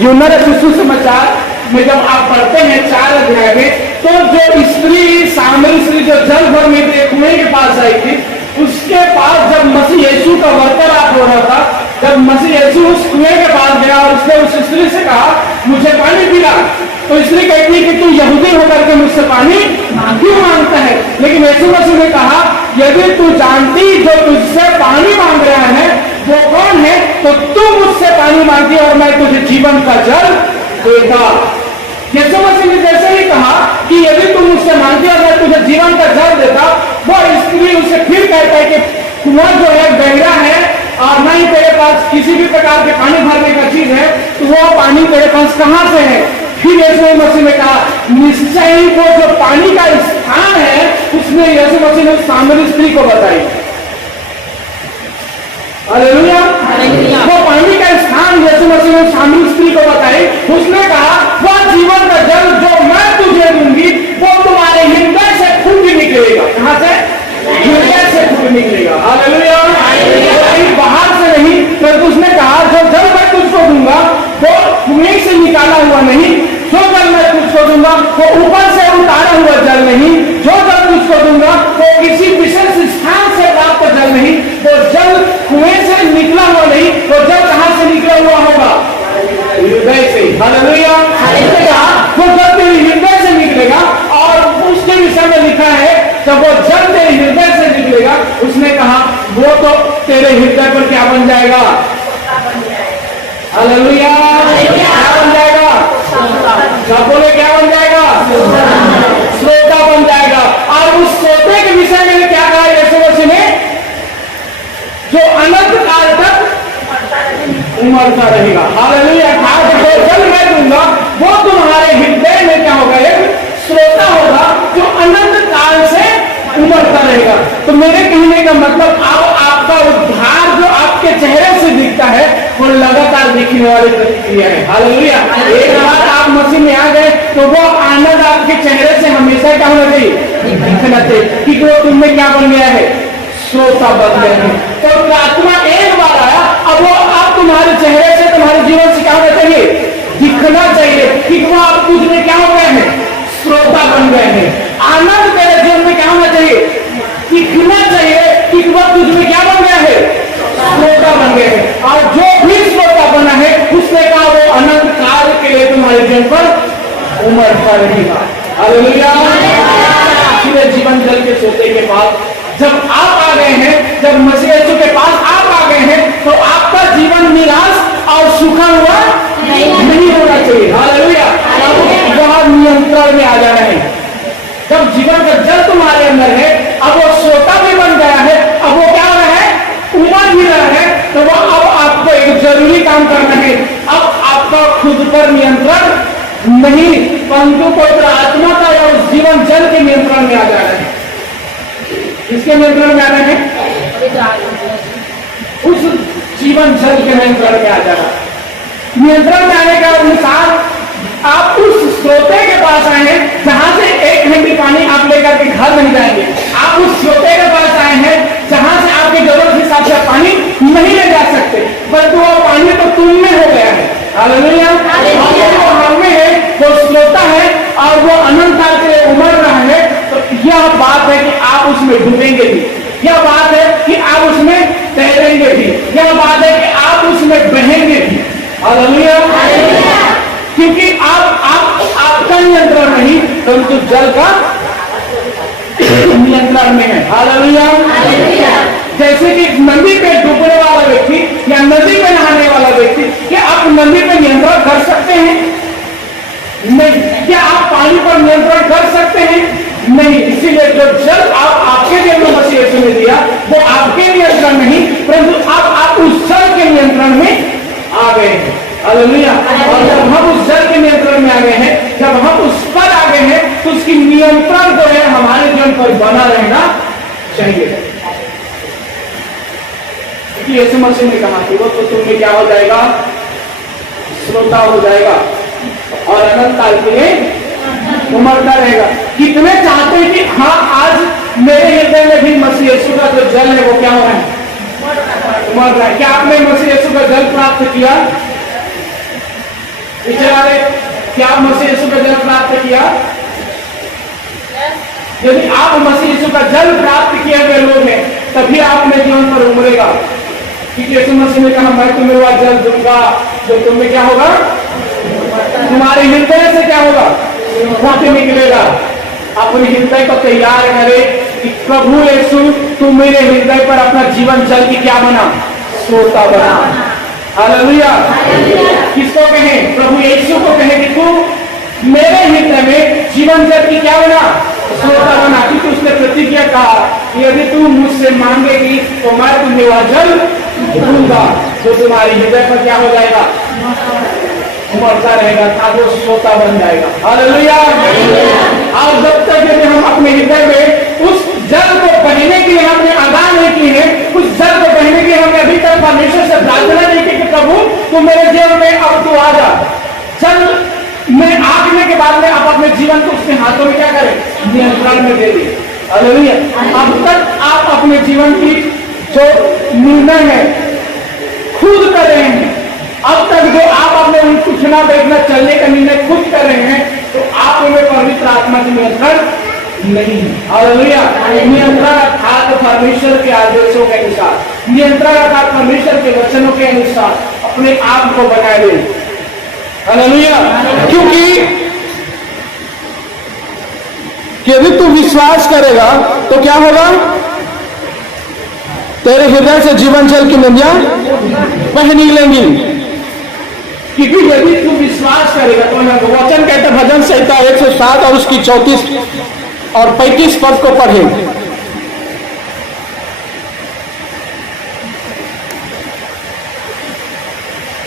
यूहन्ना रचित सुसमाचार में जब आप पढ़ते हैं 4 अध्याय में, तो जो स्त्री सामरी स्त्री जो जल भर में कुएं के पास आई थी, उसके पास जब मसीह यीशु का वार्तालाप हो रहा था, जब मसीह यीशु उस कुएं के पास गया और उसने उस स्त्री से कहा मुझे पानी पिला, तो स्त्री कहती है कि तू यहूदी होकर के मुझसे पानी क्यों मांगता है? लेकिन यीशु मसीह ने कहा यदि तू जानती जो तुझसे पानी मांग रहा है वो कौन है, तो तू मुझसे पानी मांगी और मैं तुझे जीवन का जल देता। यीशु मसीह ने जैसे ही कहा कि यदि तू मुझसे मांगती और मैं तुझे जीवन का जल देता, वो स्त्री उसे फिर कहता है कि कुआं जो है गहरा है और न ही तेरे पास किसी भी प्रकार के पानी भरने का चीज है, तो वो पानी तेरे पास कहां से है? फिर यीशु मसीह ने कहा निश्चय ही वो जो पानी का स्थान है उसने यीशु मसीह ने सामरी स्त्री को बताई। हालेलुया। वो पानी का स्थान यीशु मसीह ने सामरी स्त्री को बताई। उसने कहा वह जीवन का जल जो मैं तुझे दूंगी वो तुम्हारे हृदय से फूट निकलेगा। कहां से? हृदय से फूट निकलेगा। हालेलुया। बाहर से नहीं, तो उसने कहा जो जल मैं तुझको दूंगा वो कुएं से निकाला हुआ नहीं, जो जल मैं तुझको दूंगा वो ऊपर से उतारा हुआ जल नहीं, जो जल तुझको दूंगा वो किसी विशेष स्थान से प्राप्त जल नहीं, वो जल कुएं से निकला हुआ नहीं, वो जल कहां से निकला हुआ होगा? हृदय से। हालेलुया। वो जल तेरे हृदय से निकलेगा और उसके विषय में लिखा है जब वो जल तेरे हृदय से निकलेगा, उसने कहा वो तो तेरे हृदय पर क्या बन जाएगा? हालेलुया। क्या बन जाएगा? क्या बोले? क्या बन जाएगा? श्रोता बन जाएगा। और उस श्रोते के विषय में क्या कहा यीशु मसीह ने? जो अनंत काल तक उमड़ता रहेगा। हालेलुया। जो जल मैं दूंगा वो तुम्हारे हृदय में क्या होगा? एक श्रोता होगा जो अनंत काल से उमड़ता रहेगा। तो मेरे कहने का मतलब आपका उद्धार जो आपके चेहरे से दिखता है वो लगातार दिखने वाली प्रतिक्रिया है। हालेलुया। एक बार आप मसीह में आ गए तो वो आनंद आपके चेहरे से हमेशा क्या होना चाहिए? दिखना चाहिए कि वो तुमने क्या बन गया है? श्रोता बन गया है। तो आत्मा एक बार आया, अब वो आप तुम्हारे चेहरे से तुम्हारे जीवन से क्या होना चाहिए? दिखना चाहिए कि वो आप कुछ में क्या हो गए हैं? श्रोता बन गए हैं। आनंद मेरे जीवन में क्या होना चाहिए? दिखना चाहिए कि वह तुझ में क्या बन गया है? श्रोता बन गए हैं। और जो भी श्रोता बना है उसने कहा वो अनंत काल के लिए तुम्हारे जीवन पर उमड़ता रहेगा। हालेलुया। जीवन जल के सोते के बाद जब आप आ गए हैं, जब मसीह यीशु के पास आप आ गए हैं, तो आपका जीवन निराश और सूखा हुआ नहीं होना चाहिए। हालेलुया। वह नियंत्रण में आ जाना है। जब जीवन का जल तुम्हारे अंदर है, अब वो श्रोता भी बन गया है, अब वो क्या हो रहा है? उमड़ भी रहा है। तो वो अब आपको एक जरूरी काम करना है। अब आपका खुद पर नियंत्रण नहीं, परंतु पवित्र आत्मा का या उस जीवन जल के नियंत्रण में आ जाना है। किसके नियंत्रण में आना है? उस जीवन जल के नियंत्रण में आ जाना। नियंत्रण में आने का अनुसार आप उस श्रोते के पास आए हैं जहां से एक घंटी पानी आप लेकर के घर नहीं जाएंगे। आप उस श्रोते के पास आए हैं जहां से आपकी जरूरत के हिसाब से पानी नहीं ले जा सकते, परंतु वो पानी तो तुम में हो गया है। हालेलुया। वो हम में है, वो श्रोता है और वो अनंत काल के लिए उमड़ रहा है। तो यह बात है कि आप उसमें डूबेंगे भी, यह बात है कि आप उसमें तैरेंगे भी, यह बात है कि आप उसमें बहेंगे भी। हालेलुया। क्योंकि आपका नियंत्रण नहीं, परंतु जल का नियंत्रण में है। हालेलुया। जैसे कि नदी पे डूबने वाला व्यक्ति या नदी में नहाने वाला व्यक्ति, क्या आप नदी पे नियंत्रण कर सकते हैं? नहीं। क्या आप पानी पर नियंत्रण कर सकते हैं? नहीं। इसीलिए जो जल आपके जीवन में मसीह यीशु ने दिया वो आपके नियंत्रण नहीं, परंतु आप उस जल के नियंत्रण में आ गए हैं। हालेलुया। और जब हम उस जल के नियंत्रण में आ गए हैं, जब हम उस पर आ गए हैं, तो उसकी नियंत्रण जो है हमारे जीवन पर बना रहना चाहिए। यीशु मसीह ने कहा कि वो तो तुम्हें क्या हो जाएगा? श्रोता हो जाएगा और अनंत काल के लिए उमड़ता रहेगा। कितने चाहते हैं कि हाँ आज मेरे हृदय में भी मसीह यीशु का जो जल है वो क्या हो रहा है? उमड़ रहा है। क्या आपने मसीह यीशु का जल प्राप्त किया? इसे क्या मसीह यीशु का जल प्राप्त किया? यदि आप मसीह यीशु का जल प्राप्त किए गए लोग हैं तभी आप अपने जीवन पर उमरेगा। क्योंकि यीशु मसीह ने कहा मैं तुम्हें वह जल दूंगा जो तुम्हें क्या होगा, तुम्हारे हृदय से क्या होगा, वहां निकलेगा। अपने हृदय को तैयार करे कि प्रभु यीशु तू मेरे हृदय पर अपना जीवन जल की क्या बना, सोता बना। हालेलुया। किसको कहें? प्रभु यीशु को कहें कि तू मेरे हृदय में जीवन जल की क्या बना, सोता बना। क्योंकि उसने प्रतिज्ञा कहा कि यदि तू मुझसे मांगेगी तो मैं तुम्हें वह जल दूंगा जो तुम्हारे हृदय पर क्या हो जाएगा, उमड़ता रहेगा, था वो सोता बन जाएगा। हालेलुया। और जब तक यदि हम अपने हृदय में उस जल को बहने के लिए हमने आगाह नहीं की है, उस जल को बहने के लिए हमने अभी तक परमेश्वर से प्रार्थना नहीं की कि प्रभु तू मेरे जीवन में अब तू आ जा, जल में आने के बाद में आप अपने जीवन को उसके हाथों में क्या करें, नियंत्रण में दे दिए। हालेलुया। अब तक आप अपने जीवन की जो निर्णय है खुद कर रहे हैं, अब तक जो आप अपने उठना बैठना चलने का निर्णय खुद कर रहे हैं, तो आप उनमें पवित्र आत्मा की नियंत्रण नहीं है। हालेलुया। नियंत्रण अर्थात परमेश्वर के आदेशों के अनुसार, नियंत्रण अर्थात परमेश्वर के वचनों के अनुसार अपने आप को बनाए दे। हालेलुया। क्योंकि यदि तू विश्वास करेगा तो क्या होगा, तेरे हृदय से जीवन जल की नदियां बह निकलेंगी। क्योंकि यदि तू विश्वास करेगा तो वचन कहते भजन संहिता 107 और उसकी 34 और 35 पद को पढ़े।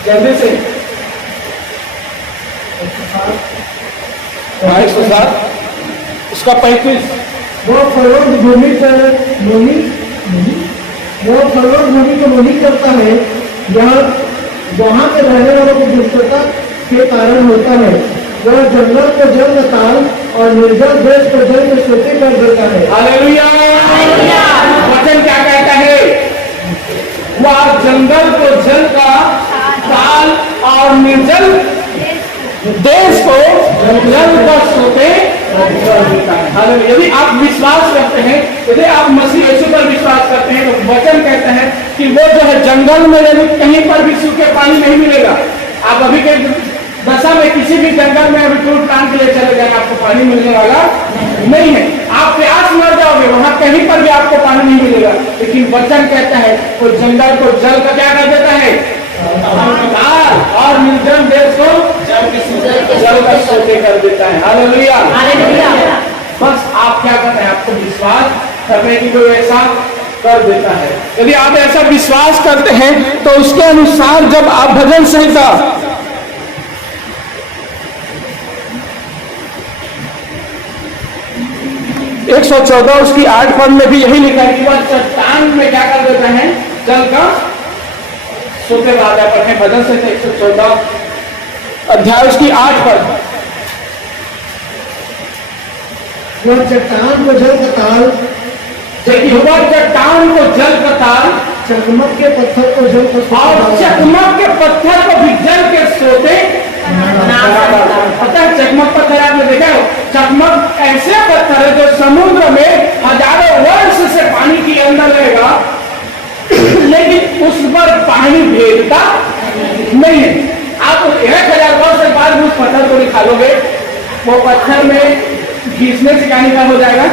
जल्दी से 107 उसका 35। वो फलों भूमि पर वो फलों भूमि को मोहित करता है, जहाँ वहां के रहने वालों की दुष्टता के कारण होता है। वह जंगल को जल में ताल और निर्जल देश को जल में सोते कर देता है। हालेलुया। वचन क्या कहता है? वह जंगल को जल का ताल और निर्जल देश को जल पर सोते देता है। यदि आप विश्वास करते हैं, यदि आप मसीह यीशु पर विश्वास करते हैं, तो वचन कहता है कि वो जो है जंगल में यदि कहीं पर भी सूखे पानी नहीं मिलेगा, आप अभी के दशा में किसी भी जंगल में अभी टूट टांग के लिए चले जाए, आपको पानी मिलने वाला नहीं है। आप प्यास मर जाओगे, वहां कहीं पर भी आपको पानी नहीं मिलेगा। लेकिन वचन कहता है वो जंगल को जल का क्या कर देता है, और निर्जन देश को जल का सोते कर देता है। हालेलुया। बस आप क्या करते हैं, आपको विश्वास करने की कोई ऐसा कर देता है। यदि आप ऐसा विश्वास करते हैं तो उसके अनुसार जब आप भजन संहिता 114 उसकी 8 पद में भी यही लिखा है कि वह चट्टान में क्या कर देता है, जल का सोते राजा पढ़े। भजन संहिता 114 अध्याय उसकी 8 पद। वह चट्टान को जल का ताल, वह चट्टान को जल का ताल, चकमक के पत्थर को जल का और चकमक के पत्थर को भी जल के सोते। पता है चकमक पत्थर आपने देखा है? चकमक ऐसे पत्थर है जो समुद्र में हजारों वर्ष से पानी के अंदर रहेगा, लेकिन उस पर पानी भेजता नहीं है। आप 1000 वर्ष के बाद उस पत्थर को निकालोगे, वो पत्थर में घिसने से क्या निकाल हो जाएगा,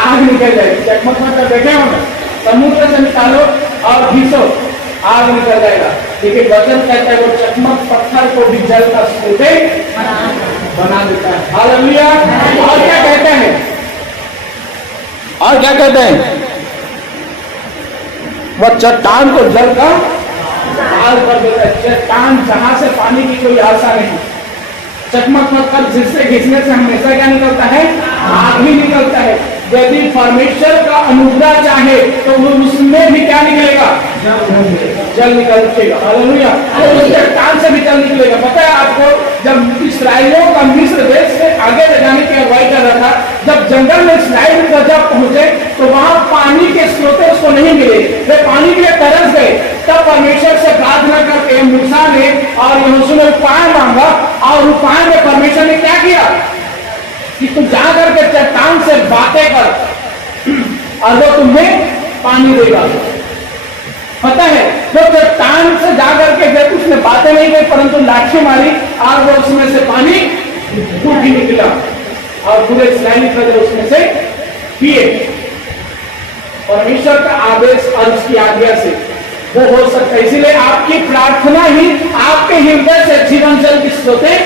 आग निकल जाएगी। चकमक पत्थर देखे होंगे, समुद्र से निकालो और घिसो, आग निकल जाएगा। लेकिन वचन कहता है वो चकमक पत्थर को भी जल का सोते बना देता है। हालेलुया। और क्या कहते हैं, और क्या कहते हैं, वह चट्टान को जल का ताल कर देता है। चट्टान जहां से पानी की कोई आशा नहीं, चकमक पत्थर जिससे घिसने से हमेशा क्या निकलता है, आग ही निकलता है। यदि परमेश्वर का अनुग्रह चाहे तो वो उसमें भी क्या निकलेगा, जल निकलेगा। हालेलुया। उस चट्टान से भी जल निकलेगा। पता है आपको, जब इस्राएलियों का मिस्र देश से आगे ले जाने की अगुवाई कर रहा था, जब जंगल में इस्राएल जब पहुंचे तो वहां पानी के स्रोत उसको नहीं मिले, वे पानी के लिए तरस गए। तब परमेश्वर से प्रार्थना करके मूसा ने और यहोशू ने उपाय मांगा और उपाय में परमेश्वर ने क्या किया कि तुम जा करके चट्टान से बातें कर और वो तुम्हें पानी देगा। पता है तो चट्टान से जाकर के जब उसने बातें नहीं की परंतु लाठी मारी और वो उसमें से पानी फूट ही निकला और पूरे इस्राएली प्रजा उसमें से पिए। परमेश्वर का आदेश और उसकी आज्ञा से वो हो सकता है। इसीलिए आपकी प्रार्थना ही आपके हृदय से जीवन जल की स्रोतें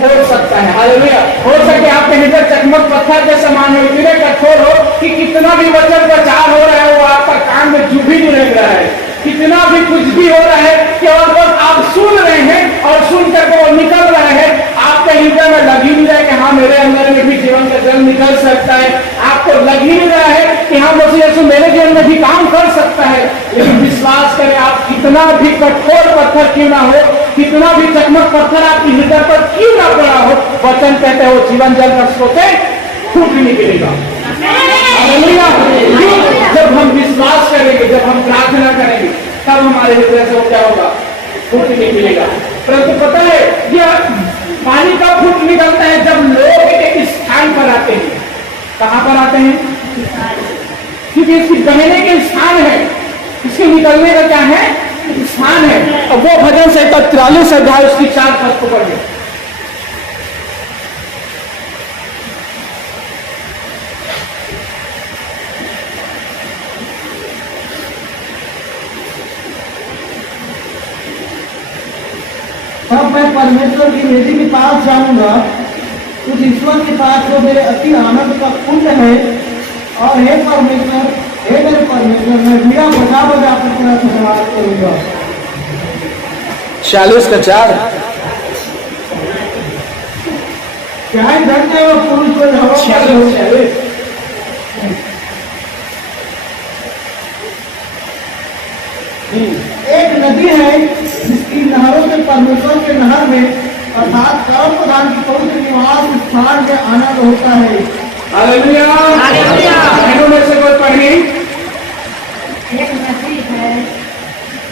हो सकता है। हालेलुया। हो सके आपके हृदय चकमक पत्थर के समान हो, इतने कठोर हो कि कितना भी वचन प्रचार हो रहा है वो आपका कान में जू भी नहीं लग रहा है, कितना भी कुछ भी हो रहा है केवल बस आप सुन रहे हैं और सुन करके वो निकल रहा है, आपके हृदय में लग ही नहीं रहा है कि हाँ मेरे अंदर में भी जीवन का जल निकल सकता है। आपको लग ही नहीं रहा है कि हाँ मसीह यीशु मेरे जीवन में भी काम कर सकता है। लेकिन विश्वास करें, आप कितना भी कठोर पत्थर क्यों ना हो, कितना भी चकमक पत्थर आपकी हृदय पर क्यों ना पड़ा हो, वचन कहते हो जीवन जल का स्रोत फूट निकलेगा। जब हम विश्वास करेंगे, जब हम प्रार्थना करेंगे, तब हमारे हृदय से वो क्या होगा, फूट निकलेगा। परंतु पता है यह पानी का फूट निकलता है जब लोग एक स्थान पर आते हैं। कहां पर आते हैं? क्योंकि इसकी बहने के स्थान है, इसके निकलने का क्या है, स्थान है। और वो भजन से 43 अध्याय उसकी 4 पद को पढ़े। तब मैं परमेश्वर की निधि के पास जाऊंगा, उस ईश्वर के पास जो मेरे अति आनंद का पुण्य है। और हे परमेश्वर, हे मेरे परमेश्वर, मैं वीणा बजा बजा कर तेरा धन्यवाद करूंगा। 40:4। क्या है धन्य वो पुरुष को हवा पर एक नदी है जिसकी नहरों से परमेश्वर के नहर में अर्थात कर्म प्रधान की पवित्र निवास स्थान में आनंद होता है। हालेलुया। हालेलुया। बहनों में से कोई पढ़ी? एक नदी है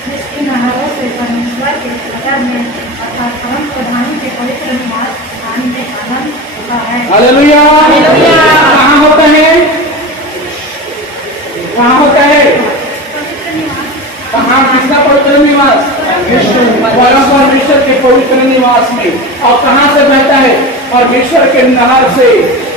जिसकी नहरों से परमेश्वर के नगर में अर्थात परम प्रधान के पवित्र निवास स्थान में आनंद होता है। हालेलुया। हालेलुया। कहाँ होता है? कहाँ होता है? कहाँ? किसका पवित्र निवास? परमेश्वर के पवित्र निवास में। और कहाँ से बहता है? परमेश्वर के नहर से।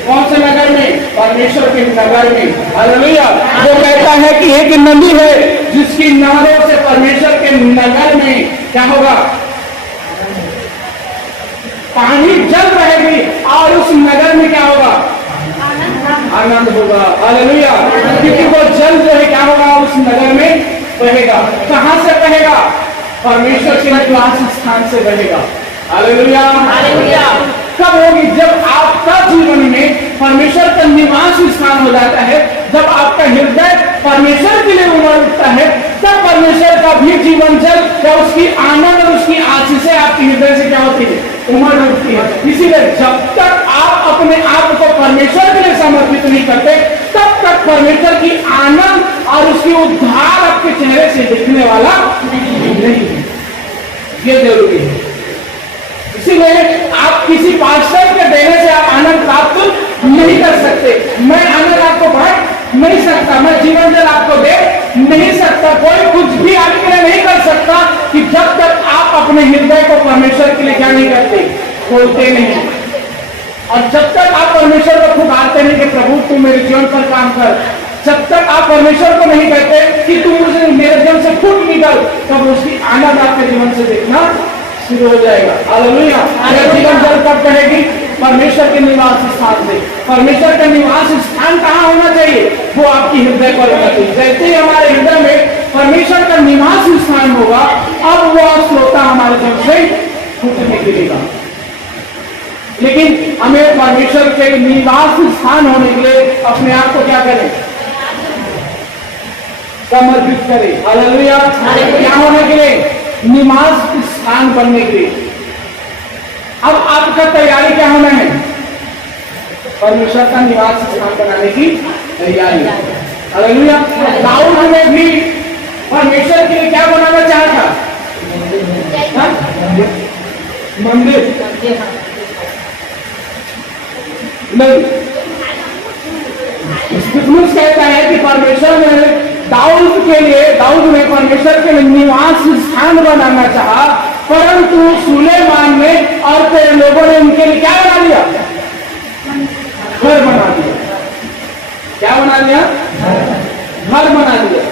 कौन से नगर में? परमेश्वर के नगर में। हालेलुया। वो कहता है कि एक नदी है जिसकी नहरों से परमेश्वर के नगर में क्या होगा, पानी जल रहेगी और उस नगर में क्या होगा, आनंद होगा। हालेलुया। क्योंकि वो जल जो है क्या होगा, उस नगर में बहेगा। कहां से बहेगा? परमेश्वर के निवास स्थान से बहेगा। हालेलुया। हालेलुया। कब होगी? जब आपका जीवन में परमेश्वर का निवास स्थान हो जाता है, जब आपका हृदय परमेश्वर के लिए उमड़ उठता है, तब परमेश्वर का भी जीवन जल या उसकी आनंद और उसकी आशीषें आपके हृदय से क्या होती है, उमड़ उठती है। इसीलिए जब तक आप अपने आप को परमेश्वर के लिए समर्पित नहीं करते, तब तक परमेश्वर की आनंद और उसकी उद्धार आपके चेहरे से दिखने वाला नहीं है। ये जरूरी है। इसीलिए आप किसी पास्टर के देने से आप आनंद प्राप्त नहीं कर सकते। मैं आनंद आपको बांट नहीं सकता, मैं जीवन जल आपको दे नहीं सकता, कोई कुछ भी आपके लिए नहीं कर सकता कि जब तक आप अपने हृदय को परमेश्वर के लिए क्या नहीं करते, खोलते नहीं। और जब तक आप परमेश्वर को पुकारते नहीं कि प्रभु तू मेरे जीवन पर काम कर, जब तक आप परमेश्वर को नहीं कहते कि तू मुझे मेरे जीवन से फूट निकल, तब उसकी आनंद आपके जीवन से देखना शुरू हो जाएगा। हालेलुया। जीवन जल कब कहेगी? परमेश्वर के निवास स्थान से। परमेश्वर का निवास स्थान कहाँ होना चाहिए? वो आपकी हृदय पर होना चाहिए। जैसे ही हमारे हृदय में परमेश्वर का निवास स्थान होगा, अब वह श्रोता हमारे जीवन से फूटने गिरेगा। लेकिन हमें परमेश्वर के निवास स्थान होने के लिए अपने आप को क्या करें, समर्पित करें। हालेलुया। क्या होने के लिए? निवास स्थान बनने के लिए। अब आपका तैयारी क्या होना है? परमेश्वर का निवास स्थान बनाने की तैयारी। हालेलुया। दाऊद ने भी परमेश्वर के लिए क्या बनाना चाहा था? मंदिर। नहीं। स्तिफनुस कहता है कि परमेश्वर ने दाऊद ने परमेश्वर के लिए निवास स्थान बनाना चाहा, परंतु सुलेमान ने और तेरे लोगों ने उनके लिए क्या बना दिया? घर बना दिया। क्या बना दिया? घर बना दिया।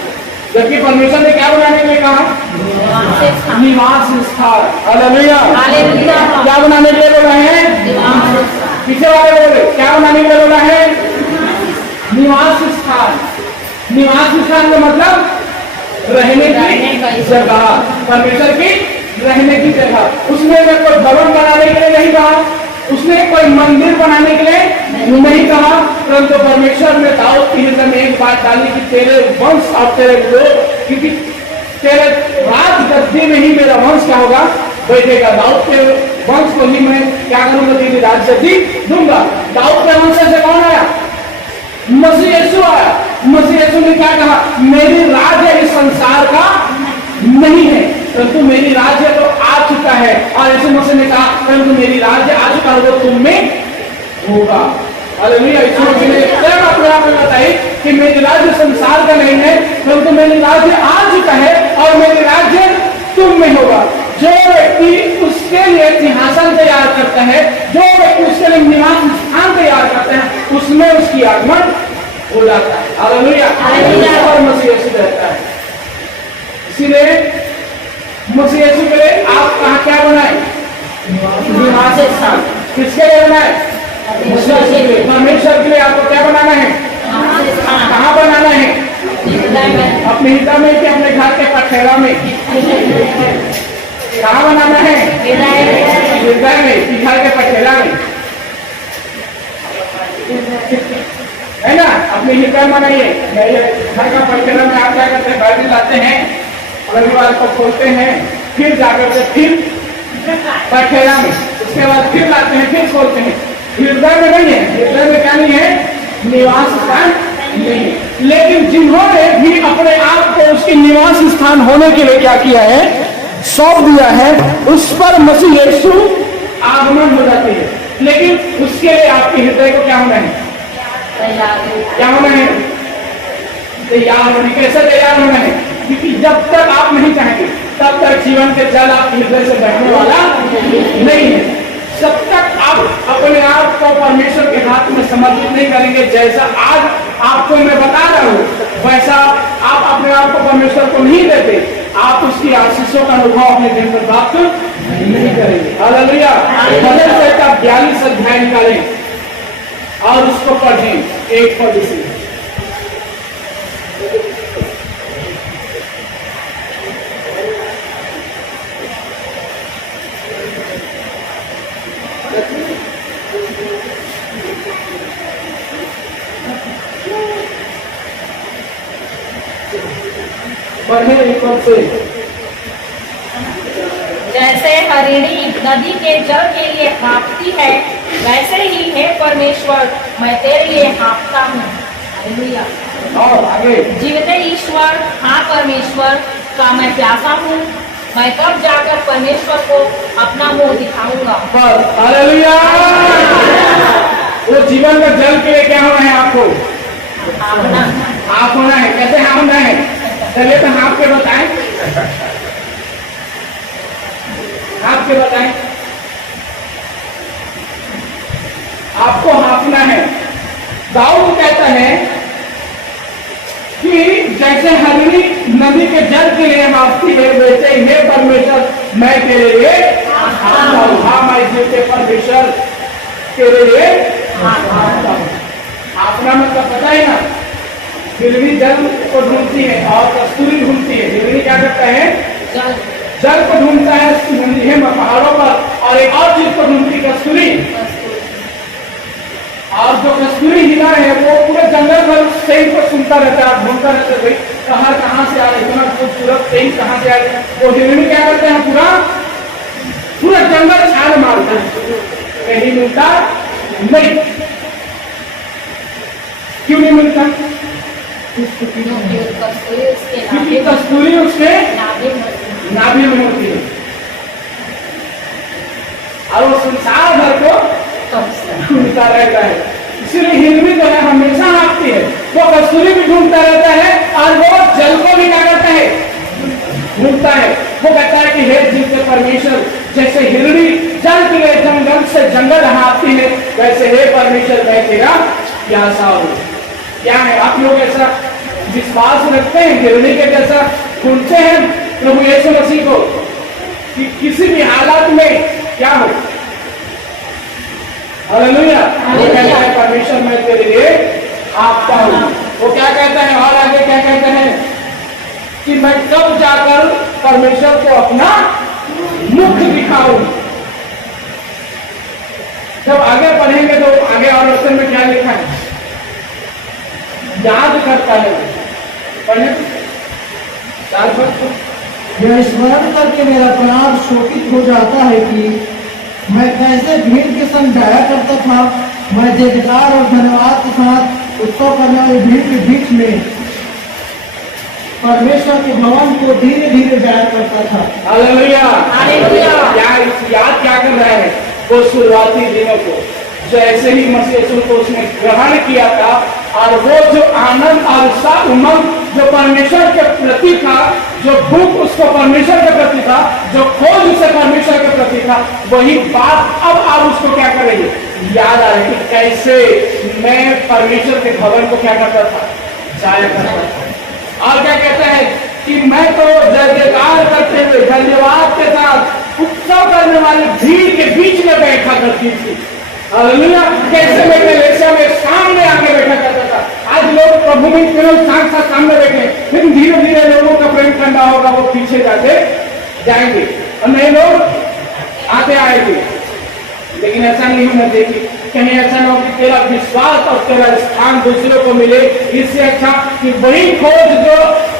जबकि परमेश्वर ने क्या बनाने के लिए कहा? निवास स्थान। हालेलुया। क्या बनाने के लिए बोला है? पीछे वाले बोले क्या बनाने के लिए बोला है? निवास स्थान। निवास स्थान का मतलब रहने की जगह, परमेश्वर की रहने की जगह। उसने कोई भवन बनाने के लिए नहीं कहा, उसने कोई मंदिर बनाने के लिए नहीं कहा, परंतु परमेश्वर ने दाऊद के हृदय में एक बात डाली कि तेरे वंश और तेरे लोग, क्योंकि तेरे राज गद्दी में ही मेरा वंश क्या होगा? बैठेगा। दाऊद के वंश को ही मैं क्या करूंगा? तेरी राज गद्दी दूंगा। दाऊद के वंश से कौन आया? मसीह यीशु आया। मसीह यीशु ने क्या कहा? मेरी राज्य इस संसार का नहीं है, परंतु मेरी राज्य तो आ चुका है। और यीशु मसीह ने कहा परंतु मेरी राज्य आ चुका है, वो तुम में होगा। हालेलुया। यीशु मसीह ने स्वयं अपने आप में बताई कि मेरी राज्य संसार का नहीं है, परंतु मेरी राज्य आ चुका है और मेरी राज्य तुम में होगा। जो व्यक्ति उसके लिए सिंहासन तैयार करता है, जो व्यक्ति उसके लिए निवास स्थान तैयार करते हैं, उसमें उसकी आगमन हो जाता है। हालेलुया। और मसीह यीशु रहता है। इसीलिए मसीह यीशु के लिए आप कहाँ क्या बनाए? निवास स्थान। किसके लिए बनाए? परमेश्वर के लिए आपको क्या बनाना है? कहाँ बनाना है? अपने हृदय में कि अपने घर के पठेरा में? कहाँ बनाना है? हृदय में कि घर के पठेरा में? है ना? अपने हृदय बनाइए। घर का पठेरा में आप क्या करते हैं? बाइबल लाते हैं, रविवार को खोलते हैं, फिर जाकर के फिर पठेरा में, उसके बाद फिर लाते हैं, फिर खोलते हैं। हृदय में नहीं है। हृदय में क्या नहीं है? निवास स्थान नहीं है। लेकिन जिन्होंने भी अपने आप को उसके निवास स्थान होने के लिए क्या किया है? सौंप दिया है, उस पर मसीह यीशु आगमन हो जाती है। लेकिन उसके लिए आपके हृदय को क्या होना है? क्या होना है? तैयार होने। कैसे तैयार होना है? क्योंकि जब तक आप नहीं चाहेंगे तब तक जीवन के जल आपके हृदय से बहने वाला नहीं है। जब तक आप अपने आप को परमेश्वर के हाथ में समर्पित नहीं करेंगे, जैसा आज आपको मैं बता रहा हूँ, वैसा आप अपने आप को परमेश्वर को नहीं देते, आप उसकी आशीषों का अनुभव अपने दिन पर प्राप्त नहीं करेंगे। हालेलुया। भजन संहिता 42 अध्याय निकालें और उसको पढ़ें एक पद से। पढ़े एक पद से। जैसे हरिणी नदी के जल के लिए हाँफती है, वैसे ही है परमेश्वर, मैं तेरे लिए हाँफता हूँ। हालेलुया। और आगे। जीवते ईश्वर, हाँ परमेश्वर का मैं प्यासा हूँ, मैं कब जाकर परमेश्वर को अपना मुंह दिखाऊंगा। हालेलुया। वो जीवन का जल के लिए क्या होना है? आपको आप होना है। कैसे हाँ होना है? चलिए तो आपके बताएं, आपके बताएं। आपको हाँफना है। दाऊद कहता है कि जैसे हरिणी नदी के जल के लिए हाँफती है, वैसे ही है परमेश्वर, मैं तेरे लिए हाँफता हूँ। हाँ, मैं जीवते परमेश्वर तेरे लिए हाँफता हूँ। हाँफना मतलब पता है ना? हिरनी जल को ढूंढती है और कस्तूरी ढूंढती है। हिरनी क्या करता है? जल को ढूंढता है पहाड़ों पर, और एक और चीज को ढूंढती कस्तूरी। और जो कस्तूरी हिरण है वो पूरे जंगल भर सेंट को सुनता रहता है, ढूंढता रहता है, भाई कहाँ से आ रहा है, इतना खूबसूरत सेंट कहाँ से आ रहा है। वो हिरनी क्या करते हैं? पूरा जंगल छान मारता है, कहीं मिलता नहीं। क्यों नहीं मिलता? क्योंकि कस्तूरी उसके नाभि में होती है और वो संसार भर को ढूंढता रहता है। कस्तूरी भी ढूंढता रहता है और वो जल को भी क्या करता है, ढूंढता है। वो कहता है कि हे जिससे परमेश्वर, जैसे हिरणी जल के लिए जंगल से जंगल हाँफती है, वैसे हे परमेश्वर मैं तेरा प्यासा हूं। क्या है, आप लोग ऐसा विश्वास रखते हैं, हिरणी के जैसा ढूंढते हैं प्रभु यीशु मसीह को कि किसी भी हालत में क्या हो? हालेलुया। वो कहता है परमेश्वर मैं तेरे लिए आपका हूं। वो क्या कहता है और आगे क्या कहते हैं कि मैं कब जाकर परमेश्वर को अपना मुख दिखाऊं। जब आगे पढ़ेंगे तो आगे और वचन में क्या लिखा है, याद करता है। पढ़े यह स्मरण करके मेरा प्राण शोकित हो जाता है कि मैं कैसे भीड़ के संग जाया करता था। मैं जयकार और धन्यवाद के साथ उत्सव करने वाली भीड़ के बीच में परमेश्वर के भवन को धीरे धीरे जाया करता था। हालेलुया। हालेलुया। याद क्या कर रहा है, वो शुरुआती दिनों को जो ऐसे ही मसीह यीशु को उसने ग्रहण किया था, और वो जो आनंद और उत्साह उमंग जो परमेश्वर के प्रति था, जो भूख उसको परमेश्वर के प्रति था, जो खोज उसे परमेश्वर के प्रति था, वही बात अब आप उसको क्या कर रही है, याद आ रही कि कैसे मैं परमेश्वर के भवन को क्या करता था, जाया करता था। और क्या कहता है कि मैं तो जय जयकार करते हुए धन्यवाद के साथ उत्सव करने वाली भीड़ के बीच में बैठा करती थी। हालेलुया। कैसे मैं कलीसिया में सामने आके बैठा करता था। आज लोग प्रभु में केवल साथ साथ सामने बैठे, लेकिन धीरे धीरे लोगों का प्रेम ठंडा होगा, वो पीछे जाते जाएंगे और नए लोग आते आएंगे। लेकिन ऐसा नहीं होना चाहिए, कहीं ऐसा ना हो कि तेरा विश्वास और तेरा स्थान दूसरों को मिले। इससे अच्छा कि वही खोज जो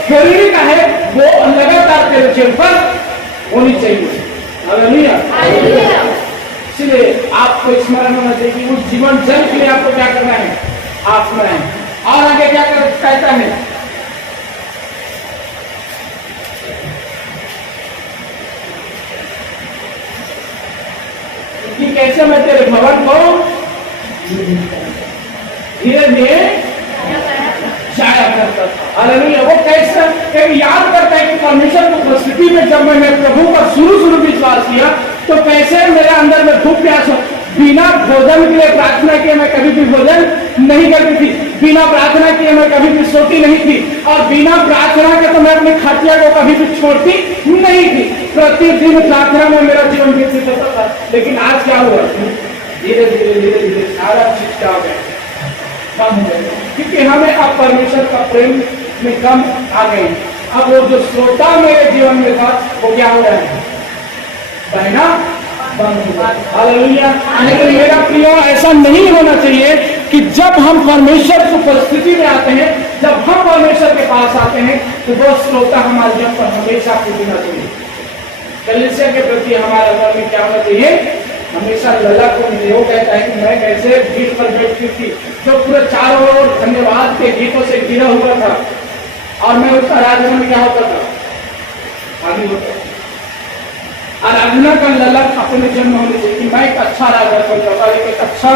जरूरी का है वो लगातार तेरे चेहरे पर होनी चाहिए। हालेलुया। इसलिए आपको स्मरण होना चाहिए कि उस जीवन जल के लिए आपको क्या करना है, आप स्मरण। और आगे क्या कहता है, कि कैसे मैं तेरे भवन को धीरे धीरे जाया करता था। हालेलुया। वो कैसे याद करता है कि परमेश्वर की उपस्थिति में जब मैंने प्रभु का शुरू विश्वास किया तो कैसे मेरे अंदर में भूख प्यास हो। बिना भोजन के लिए प्रार्थना किए मैं कभी भी भोजन नहीं करती थी, बिना प्रार्थना किए मैं कभी भी सोती नहीं थी, और बिना प्रार्थना के तो मैं अपनी खटिया को कभी भी छोड़ती नहीं थी। प्रतिदिन प्रार्थना में मेरा जीवन व्यतीत होता था। लेकिन आज क्या हुआ, धीरे धीरे सारा चीज क्या हो गया, कम हो गया, क्योंकि हमें अब परमेश्वर का प्रेम में कम आ गए। अब वो जो श्रोता मेरे जीवन में था वो क्या हो रहा है, बहना बंद हो गया। हालेलुया। लेकिन मेरा प्रियो ऐसा नहीं होना चाहिए कि जब हम परमेश्वर की उपस्थिति में आते हैं, जब हम परमेश्वर के पास आते हैं तो वो श्रोता हमारे जीवन पर हमेशा पूछना चाहिए। कलीसिया के प्रति हमारे मन में क्या होना चाहिए, हमेशा ललक को मिले। वो कहता है कि मैं कैसे भीड़ पर बैठती थी जो पूरे चारों ओर धन्यवाद के गीतों से घिरा हुआ था, और मैं उस आराधना में क्या होता था, आगे होता था। आराधना का ललक अपने जन्म होने चाहिए कि मैं एक अच्छा राजा बन जाऊंगा, एक अच्छा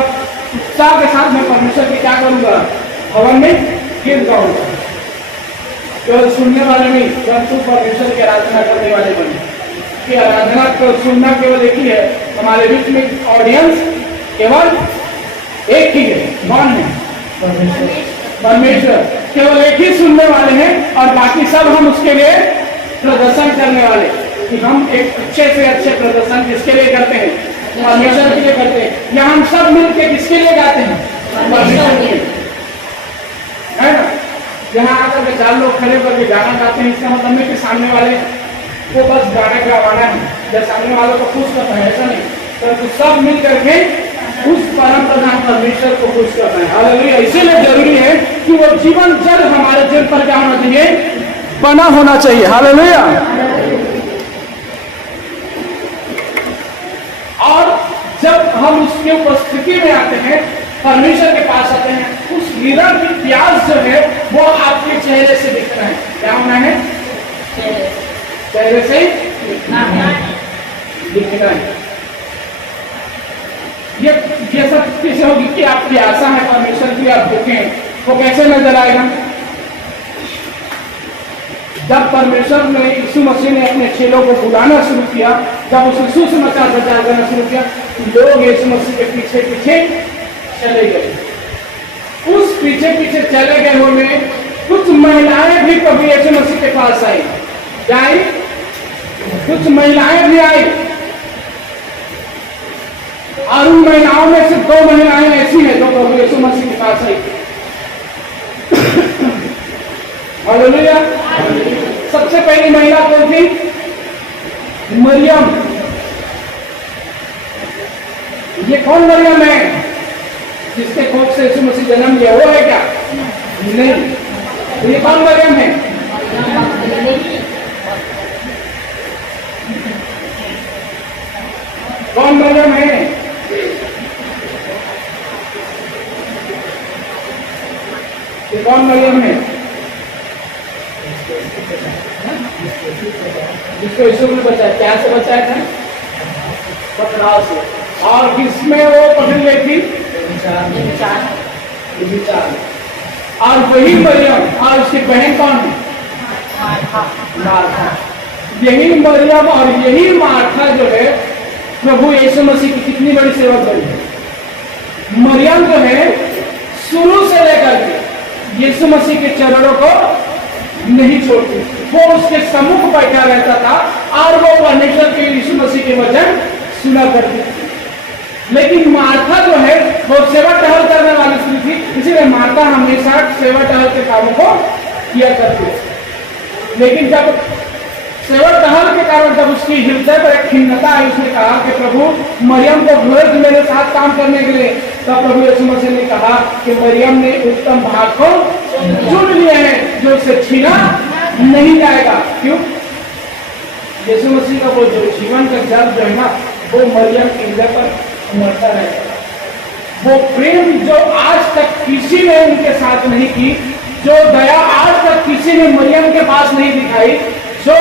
उत्साह के साथ मैं परमेश्वर की क्या करूंगा, भवन में गिर जाऊंगा। केवल सुनने वाले नहीं, परंतु परमेश्वर की आराधना करने वाले बने। कि आराधना को सुनना केवल एक ही है, हमारे बीच में ऑडियंस केवल एक ही है, कौन है, परमेश्वर। केवल एक ही सुनने वाले हैं और बाकी सब हम उसके लिए प्रदर्शन करने वाले, कि हम एक अच्छे से अच्छे प्रदर्शन किसके लिए करते हैं, परमेश्वर के लिए करते हैं। या हम सब मिलकर किसके लिए गाते हैं, परमेश्वर के लिए, है ना। यहाँ आकर के 4 लोग खड़े करके गाना गाते हैं, इसका मतलब नहीं कि सामने वाले को बस गाना गवाना है या सामने वालों को खुश करना है, ऐसा नहीं, परंतु सब मिल करके उस परम प्रधान परमेश्वर को खुश करना है। हालेलुया। इसीलिए जरूरी है कि वो जीवन जल हमारे दिल पर क्या होना चाहिए, बना होना चाहिए। हालेलुया। और जब हम उसकी उपस्थिति में आते हैं, परमेश्वर के पास आते हैं, उस हृदय की प्यास जो है वो आपके चेहरे से दिखना है। क्या होना है, चेहरे से दिखना है। ये सब कैसे होगी कि आपकी आशा है परमेश्वर की, आप भूखे, वो कैसे नजर आएगा, जब परमेश्वर ने यीशु मसीह ने अपने चेलों को बुलाना शुरू किया, जब उसने सुसमाचार प्रचार करना शुरू किया, लोग यीशु मसीह के पीछे पीछे चले गए। उस पीछे पीछे चले गए उनमें कुछ महिलाएं भी प्रभु यीशु मसीह के पास आई। क्या आई? कुछ महिलाएं भी आई, और उन महिलाओं में से 2 महिलाएं ऐसी हैं जो प्रभु यीशु मसीह के पास आई। हालेलुया। सबसे पहली महिला कौन थी? मरियम। ये कौन मरियम है? जिसके कोख से यीशु मसीह जन्म लिया, वो है क्या? नहीं। ये कौन मरियम है? कौन मरियम है? ये कौन मरियम है? जिसको यीशु ने बचाया। क्या से बचाया था? पथराव से। और किसमें वो पकड़ गई थी? विचार। और वही मरियम और उसकी बहन कौन थी? मार्था। यही मरियम और यही मार्था जो है प्रभु यीशु मसीह की कितनी बड़ी सेवा करी। मरियम जो है शुरू से लेकर के यीशु मसीह के चरणों को नहीं छोड़ती, वो उसके सम्मुख बैठा रहता था और वो परमेश्वर के यीशु मसीह के वचन सुना करती थी। लेकिन मार्था जो है वो सेवा टहल करने वाली स्त्री थी, इसीलिए मार्था हमेशा सेवा टहल के कामों को किया करती थी। लेकिन जब सेवा टहल के कारण जब उसकी हृदय पर एक खिन्नता आई, उसने कहा कि प्रभु मरियम को भेज मेरे साथ काम करने के लिए। तब प्रभु यीशु मसीह ने कहा कि मरियम ने उत्तम भाग को चुन लिया है जो उसे छीना नहीं जाएगा। क्यों? यीशु मसीह का वो जो जीवन का जल जो है ना, वो मरियम के हृदय पर उमड़ता रहेगा। वो प्रेम जो आज तक किसी ने उनके साथ नहीं की, जो दया आज तक किसी ने मरियम के पास नहीं दिखाई, जो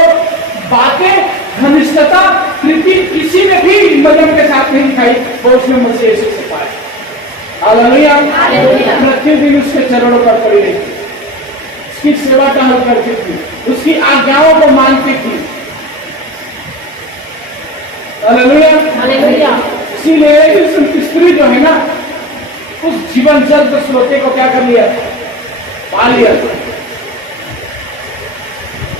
बातें घनिष्ठता प्रीति किसी ने भी मरियम के साथ नहीं दिखाई, वो उसने मसीह यीशु से पाया। हालेलुया। प्रतिदिन उसके चरणों पर पड़ी रही थी, उसकी सेवा टहल करती थी, उसकी आज्ञाओं को मानती थी। हालेलुया। इसीलिए इस स्त्री जो है ना, उस जीवन जल के स्रोते को क्या कर लिया? पा लिया।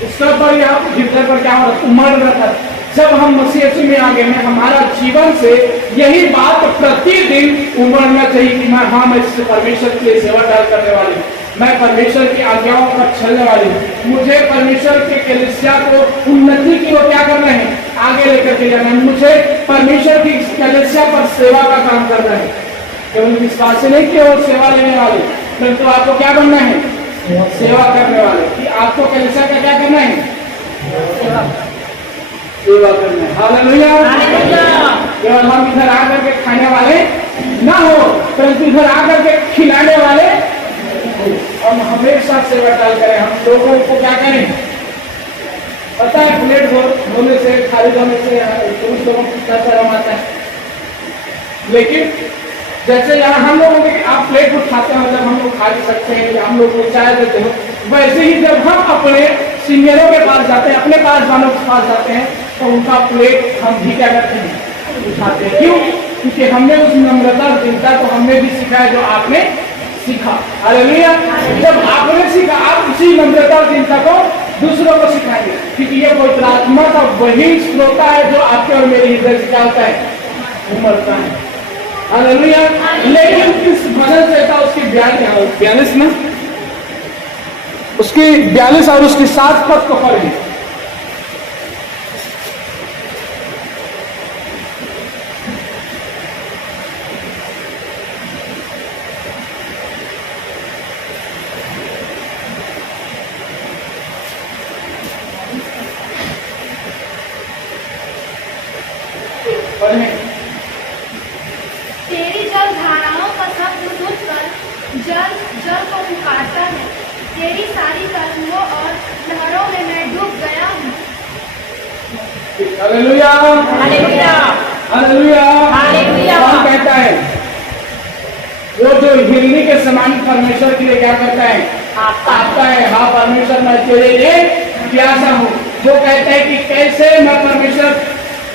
उसका पर या हृदय पर क्या हो रहा? उमड़ रहा था। जब हम मसीह यीशु में आ गए हैं, हमारा जीवन से यही बात प्रतिदिन उमड़ना चाहिए कि मैं इस परमेश्वर के लिए सेवा टहल करने वाली हूँ, मैं परमेश्वर की आज्ञाओं पर चलने वाली हूँ, मुझे परमेश्वर के कलीसिया को उन्नति की ओर क्या करना है? आगे लेकर के जाना है। मुझे परमेश्वर की कलीसिया पर सेवा का काम करना है। केवल विश्वास नहीं कि और सेवा लेने वाले, परंतु आपको क्या बनना है? सेवा करने वाले। कि आपको कलीसिया का क्या करना है? सेवा करना है। हालेलुया। केवल हम इधर आकर के खाने वाले ना हो, परंतु इधर आकर के खिलाने वाले हम हमेशा सेवा टहल करें। हम लोगों को क्या करें? पता है प्लेट धोने से, खाली धोने से पुरुष लोगों को कितना शर्म आता है, लेकिन जैसे यहाँ हम लोगों के आप प्लेट उठाते हैं, मतलब हम लोग खा भी सकते हैं या हम लोग को चाय देते हैं, वैसे ही जब हम अपने सीनियरों के पास जाते हैं, अपने पास वालों के पास जाते हैं, तो उनका प्लेट हम भी क्या करते हैं? उठाते हैं। क्यों? क्योंकि हमने उस नम्रता दीनता को हमने भी सीखा है जो आपने सीखा। हालेलुया। जब आपने सीखा, आप उसी नम्रता और दीनता को दूसरों को सिखाएंगे, क्योंकि ये पवित्र आत्मा का वही श्रोता है जो आपके और मेरे हृदय से क्या होता है? उमड़ता है। हालेलुया। लेकिन इस भजन से था उसकी 42 में उसकी 42 और उसकी 7 पद को पढ़े। तेरी जल धाराओं का शब्द सुनकर जल जल को पुकारता है। तेरी सारी तरंगों और लहरों में मैं डूब गया हूँ। हालेलुया। हालेलुया। हालेलुया। हालेलुया। कौन कहता है? वो जो हिरनी के समान परमेश्वर के लिए क्या करता है? आता है। हाँ परमेश्वर, मैं तेरे लिए प्यासा हूँ। वो कहता है कि कैसे मैं परमेश्वर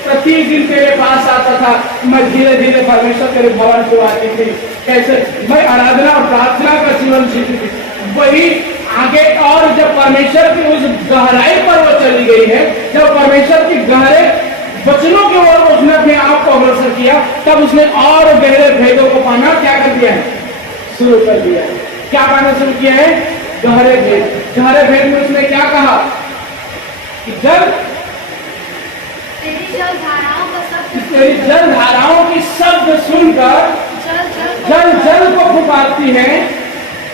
प्रतिदिन तेरे पास आता था, मैं धीरे धीरे परमेश्वर तेरे भवन को आती थी, कैसे मैं आराधना और प्रार्थना का जीवन जीती थी। वही आगे और जब परमेश्वर की उस गहराई पर वो चली गई है, जब परमेश्वर की गहरे वचनों की ओर उसने अपने आप को अग्रसर किया, तब उसने और गहरे भेदों को पाना क्या कर दिया है, शुरू कर दिया है। क्या पाना शुरू किया है? गहरे भेद। गहरे भेद में उसने क्या कहा कि जब तेरी जलधाराओं का शब्द तेरी जलधाराओं की शब्द सुनकर जल जल को पुकारती है,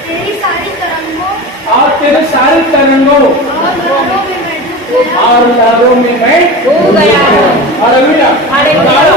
तेरी सारी तरंगों और तेरे सारी तरंगों और लहरों में मैं डूब गया। और लहरों में मैं डूब गया हूँ। हालेलुया। हालेलुया।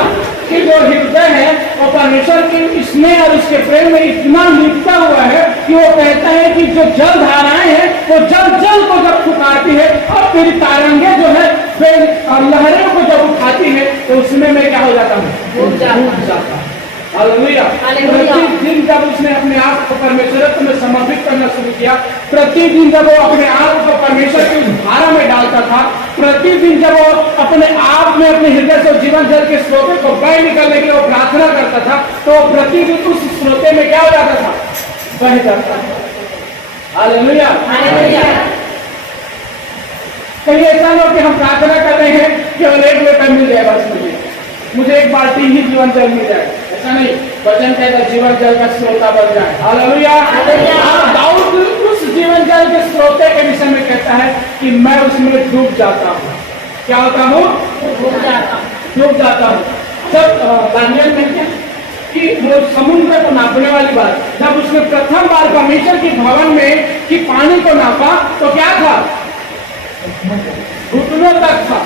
कि जो हृदय है वो परमेश्वर की स्नेह और उसके प्रेम में इतना लिपटा हुआ है कि वो कहता है कि जो जल धाराएं हैं वो जल जल को जब पुकारती है और तेरी तारंगे जो है लहरों को जब उठाती है तो उसमें मैं क्या हो जाता हूँ, डूब जाता हूँ। हालेलुया। हालेलुया। प्रतिदिन जब उसने अपने आप को परमेश्वर में समर्पित करना शुरू किया, प्रतिदिन जब वो अपने आप को परमेश्वर की उस धारा में डालता था, प्रतिदिन जब वो अपने आप में अपने हृदय से जीवन जल के स्रोते को बह निकलने के लिए वो प्रार्थना करता था, तो प्रतिदिन उस स्रोते में क्या हो जाता था, बह जाता था। हालेलुया। हालेलुया। कहीं ऐसा ना हो कि हम प्रार्थना कर रहे हैं केवल एक लोटा मिल जाए, बस मुझे एक बाल्टी ही जीवन जल मिल जाए, ऐसा नहीं। वचन कहता जीवन जल का स्रोता बन जाए। हालेलुया। दाऊद उस जीवन जल के स्रोते के विषय में कहता है कि मैं उसमें डूब जाता हूँ। क्या होता हूँ? डूब जाता हूँ। डूब जाता हूँ। जब दानियल में क्या कि वो समुद्र को नापने वाली बात, जब उसने प्रथम बार परमेश्वर की भवन में कि पानी को नापा तो क्या था, घुटनों तक था,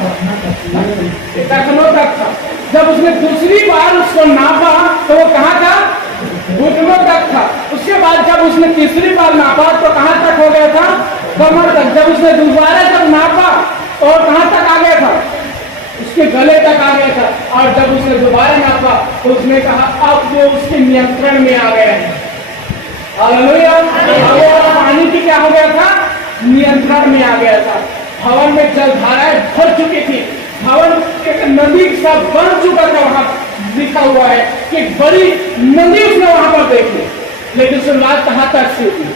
टखनों तक था। जब उसने दूसरी बार उसको नापा तो वो कहाँ था, घुटनों तक था। उसके बाद जब उसने तीसरी बार नापा तो कहाँ तक हो गया था, कमर तक। जब उसने दोबारा जब नापा तो कहाँ तक आ गया था, उसके गले तक आ गया था। और जब उसने दोबारा नापा तो उसने कहा अब वो उसके नियंत्रण में आ गया है। हालेलुया। वो पानी की क्या हो गया था, नियंत्रण में आ गया था। भवन में जलधाराएं भर चुकी थी, भवन एक नदी सा बन चुका था। वहां लिखा हुआ है कि बड़ी नदी उसने वहां पर देखी, लेकिन शुरुआत कहाँ तक से थी,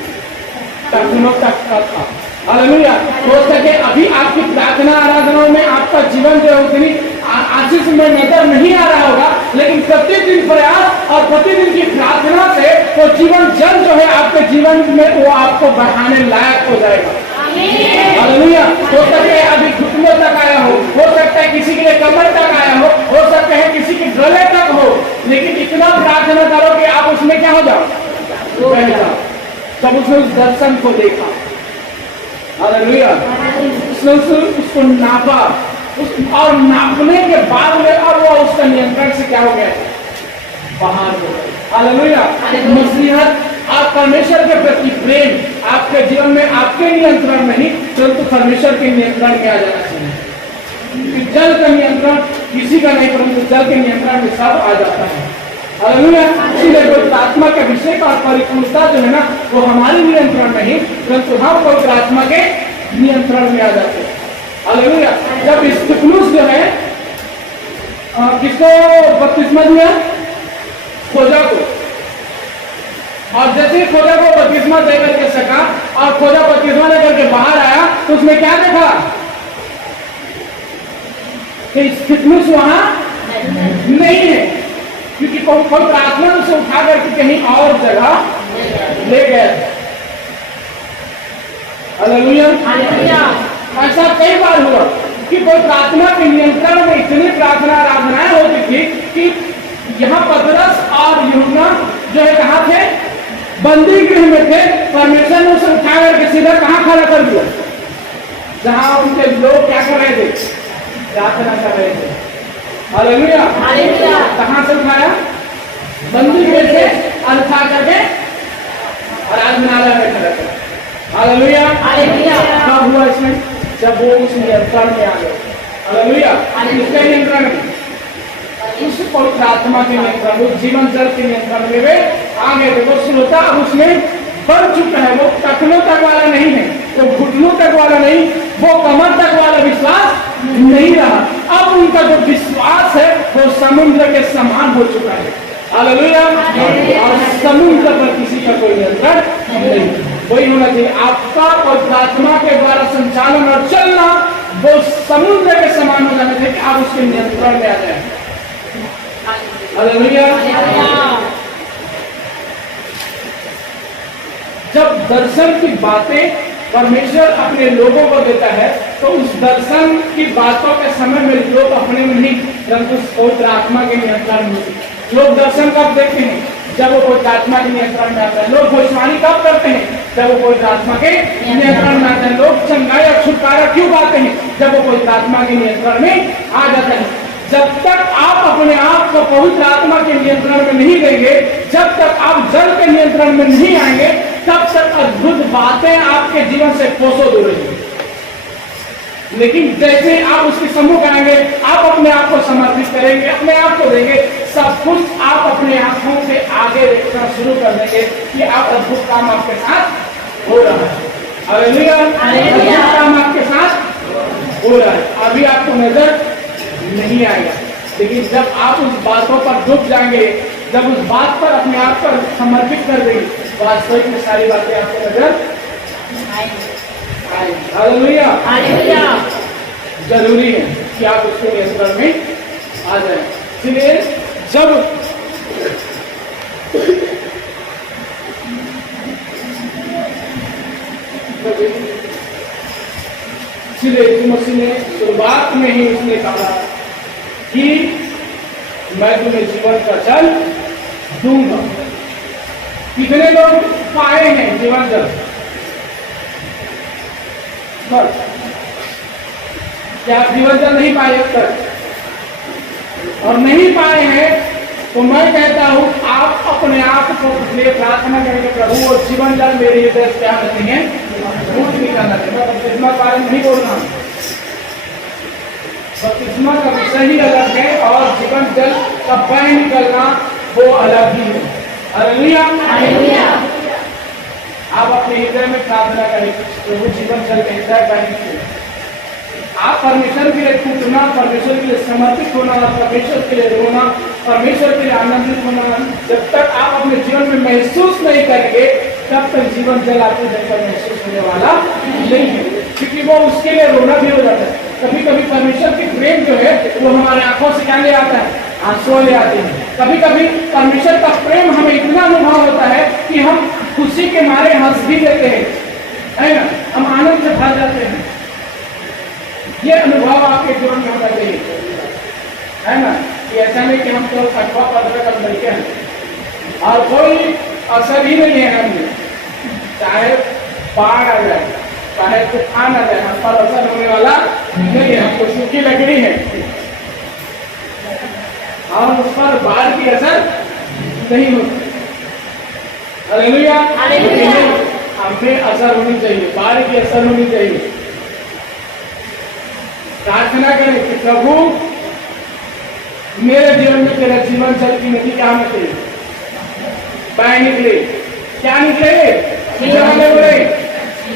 टखनों तक का था। हालेलुया। हो सके अभी आपकी प्रार्थना आराधनाओं में आपका जीवन जो है उतनी आशीष में नजर नहीं आ रहा होगा, लेकिन प्रतिदिन प्रयास और प्रतिदिन की प्रार्थना से वो जीवन जल जो है आपके जीवन में वो आपको बढ़ाने लायक हो जाएगा। हालेलुया। हो सकता है अभी घुटनों तक आया हो सकता है किसी के लिए कमर तक आया हो सकता है किसी के गले तक हो, लेकिन इतना प्रार्थना करो कि आप उसमें क्या हो जाओ, बह जाओ। जब उसने उस दर्शन को देखा, हालेलुया, उसने उसको नापा, और नापने के बाद में अब वो उसका नियंत्रण से क्या हो गया, बाहर हो गया। हालेलुया। मसीहत आप परमेश्वर के प्रति प्रेम आपके जीवन में आपके नियंत्रण में नहीं परंतु परमेश्वर के नियंत्रण में आ जाना चाहिए। जल का नियंत्रण किसी का नहीं परंतु जल के नियंत्रण में सब आ जाता है। हालेलुया। इसीलिए पवित्र आत्मा के अभिषेक और परिपूर्णता जो है ना वो हमारे नियंत्रण में नहीं परंतु हम पवित्र आत्मा के नियंत्रण में आ जाते हैं। हालेलुया। जब स्तिफनुस जो है किसको बपतिस्मा दिया, खोजा को, और जैसे खोजा को बपतिस्मा दे करके सका और खोजा बपतिस्मा लेकर के बाहर आया तो उसने क्या देखा कि स्तिफनुस वहां नहीं है, क्योंकि पवित्र आत्मा उसे उठा करके कहीं और जगह ले गया। हालेलुया। ऐसा कई बार हुआ कि पवित्र आत्मा के नियंत्रण में इतनी प्रार्थना आराधनाएं होती थी कि यहाँ पतरस और यूहन्ना जो है कहाँ थे, बंदी गृह में थे। परमेश्वर ने उसे उठा करके सीधा कहाँ खड़ा कर दिया, जहां उनके लोग क्या कर रहे थे, प्रार्थना कर रहे थे। हालेलुया। कहां से उठाया, बंदी गृह से उठा करके आराधनालय में खड़ा कर। हालेलुया। कब हुआ इसमें, जब वो उस नियंत्रण में आ गए। हालेलुया। इसके नियंत्रण में, उस पवित्र आत्मा के नियंत्रण, उस जीवन जल के नियंत्रण में वे आ गए थे। वो श्रोता अब उसमें बढ़ चुका है, वो टखनों तक वाला नहीं है, वो घुटनों तक वाला नहीं, वो कमर तक वाला विश्वास नहीं रहा। अब उनका जो विश्वास है वो समुद्र के समान हो चुका है। हालेलुया। और समुद्र पर किसी का कोई नियंत्रण नहीं। वही होना चाहिए आपका पवित्र आत्मा के द्वारा संचालन और चलना, वो समुद्र के समान हो जाना चाहिए कि आप उसके नियंत्रण में आ जाए। हालेलुया। जब दर्शन की बातें परमेश्वर अपने लोगों को देता है तो उस दर्शन की बातों के समय में लोग अपने में नहीं, परंतु पवित्र आत्मा के नियंत्रण में। लोग दर्शन कब देखते हैं? जब वो पवित्र आत्मा के नियंत्रण में आता है। लोग भविष्यवाणी कब करते हैं? जब वो पवित्र आत्मा के नियंत्रण में आता है। लोग चंगाई और छुटकारा क्यों पाते हैं? जब वो पवित्र आत्मा के नियंत्रण में आ जाता है। जब तक आप अपने आप को पवित्र आत्मा के नियंत्रण में नहीं देंगे, जब तक आप जल के नियंत्रण में नहीं आएंगे, तब तक अद्भुत बातें आपके जीवन से कोसों दूर रहेंगी। लेकिन जैसे आप उसके सम्मुख आएंगे, आप अपने आप को समर्पित करेंगे, अपने आप को देंगे, सब कुछ आप अपने आंखों से आगे देखना शुरू कर देंगे कि आप अद्भुत काम आपके साथ हो रहा है। हालेलुया। अद्भुत काम आपके साथ हो रहा है। अभी आपको नजर नहीं आएगा, लेकिन जब आप उस बातों पर डूब जाएंगे, जब उस बात पर अपने आप पर समर्पित कर देंगे, वास्तविक में सारी बातें आपको नजर आएंगी। हालेलुया। जरूरी है कि आप उसके नियंत्रण में आ जाए। इसलिए जब इसलिए मसीह ने शुरुआत में ही उसने कहा कि मैं तुम्हें जीवन का जल दूंगा। कितने लोग पाए हैं जीवन जल? क्या आप जीवन जल नहीं पाए अब तक? और नहीं पाए हैं तो मैं कहता हूं आप अपने आप को लिए प्रार्थना करेंगे, प्रभु वो जीवन जल मेरे हृदय से क्या नहीं है, दूर निकालना चाहिए। मैं बपतिस्मा के बारे में नहीं बोल रहा हूं, बपतिस्मा का विषय ही अलग है और जीवन जल का बह निकलना वो अलग ही है। हालेलुया। आप अपने हृदय में प्रार्थना करें, प्रभु जीवन जल के हृदय बह निकले। आप परमेश्वर के लिए टूटना, परमेश्वर के लिए समर्पित होना, परमेश्वर के लिए रोना, परमेश्वर के लिए आनंदित होना, जब तक आप अपने जीवन में महसूस नहीं करेंगे, तब तक जीवन जल आपको देखकर महसूस होने वाला नहीं है। क्योंकि वो उसके लिए रोना भी हो जाता है। कभी कभी परमेश्वर की प्रेम जो है वो हमारे आंखों से क्या ले आता है, आंसू ले आते हैं। कभी कभी परमेश्वर का प्रेम हमें इतना अनुभव होता है कि हम खुशी के मारे हंस भी देते हैं, है ना, हम आनंद से भर जाते हैं। ये अनुभव आपके जीवन में होना चाहिए, है ना, कि ऐसा नहीं कि हम तो अठवा पंद्रह कम लड़के हैं और कोई असर ही नहीं है हमें, चाहे बाढ़ आ जाए, चाहे तूफान आ जाए, हम पर असर होने वाला नहीं है। हमको सूखी लकड़ी है और उस पर बाढ़ की असर नहीं होती। हालेलुया। हमें असर होनी चाहिए, बाढ़ की असर होनी चाहिए। प्रार्थना करें कि प्रभु मेरे जीवन में तेरा जीवन जल की नदी क्या होनी चाहिए, बह निकले। क्या निकले?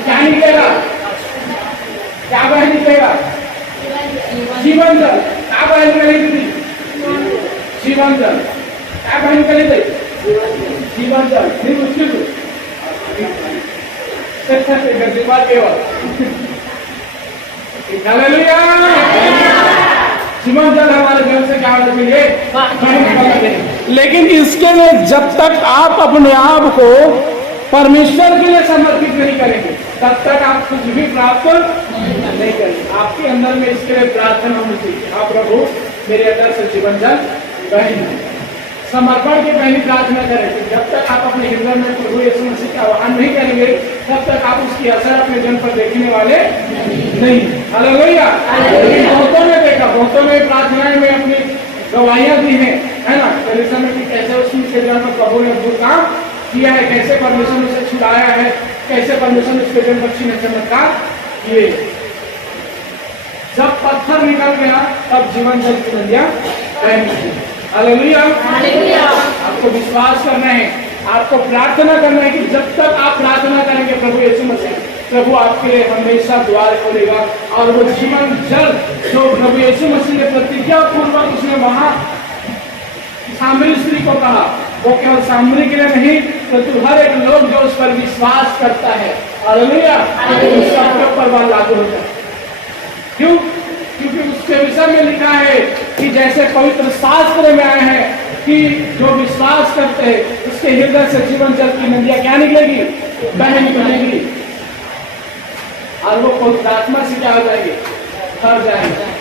क्या निकलेगा? क्या बह निकलेगा? जीवन जल। क्या बह निकलेगी? जीवन जल। क्या बह निकलेगी? जीवन जल। नहीं मुश्किल जीवन जल हमारे जीवन से क्या होना चाहिए? लेकिन इसके लिए जब तक आप अपने आप को परमेश्वर के लिए समर्पित नहीं करेंगे, तब तक आप कुछ भी प्राप्त नहीं करेंगे। आपके अंदर में इसके लिए प्रार्थना होनी चाहिए, आप प्रभु मेरे अंदर से जीवन जल बहे। समर्पण की पहली प्रार्थना करें कि जब तक आप अपने हृदय में प्रभु यीशु मसीह का आह्वान नहीं करेंगे, तब तक आप उसकी असर अपने जन पर देखने वाले नहीं। हालेलुया। बहुतों ने देखा, बहुतों ने प्रार्थनाएं में अपनी गवाहियां दी हैं, है ना, कि कैसे उसके जन पर प्रभु ने अद्भुत काम किया है, कैसे परमेश्वर ने उसे छुड़ाया है, कैसे परमेश्वर ने उसके जन बच्ची ने चमत्कार किए। जब पत्थर निकल गया तब जीवन जल की नदियां बहनी। हालेलुया। आपको विश्वास करना है, आपको प्रार्थना करना है कि जब तक आप प्रार्थना करेंगे प्रभु यीशु मसीह, प्रभु आपके लिए हमेशा द्वार खोलेगा। और वो जीवन जल जो प्रभु यीशु मसीह ने प्रतिज्ञा पूर्वक उसने वहां सामरी स्त्री को कहा, वो केवल सामरी के लिए नहीं, परंतु हर एक लोग जो उस पर विश्वास करता है, हालेलुया, उस सबके ऊपर वह लागू होता है। क्यों? क्योंकि उसके विषय में लिखा है कि जैसे पवित्र शास्त्र में आए हैं कि जो विश्वास करते हैं उसके हृदय से जीवन जल की नदियां क्या निकलेगी? बह निकलेगी। और वो पवित्र आत्मा से क्या हो जाएगी? भर जाएंगे।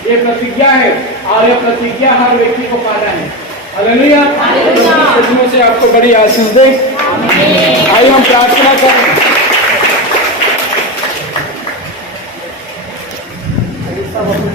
ये प्रतिज्ञा है और ये प्रतिज्ञा हर व्यक्ति को पाना है। हालेलुया, इसमें से आपको बड़ी आशीष दे। आइए हम प्रार्थना करें। सब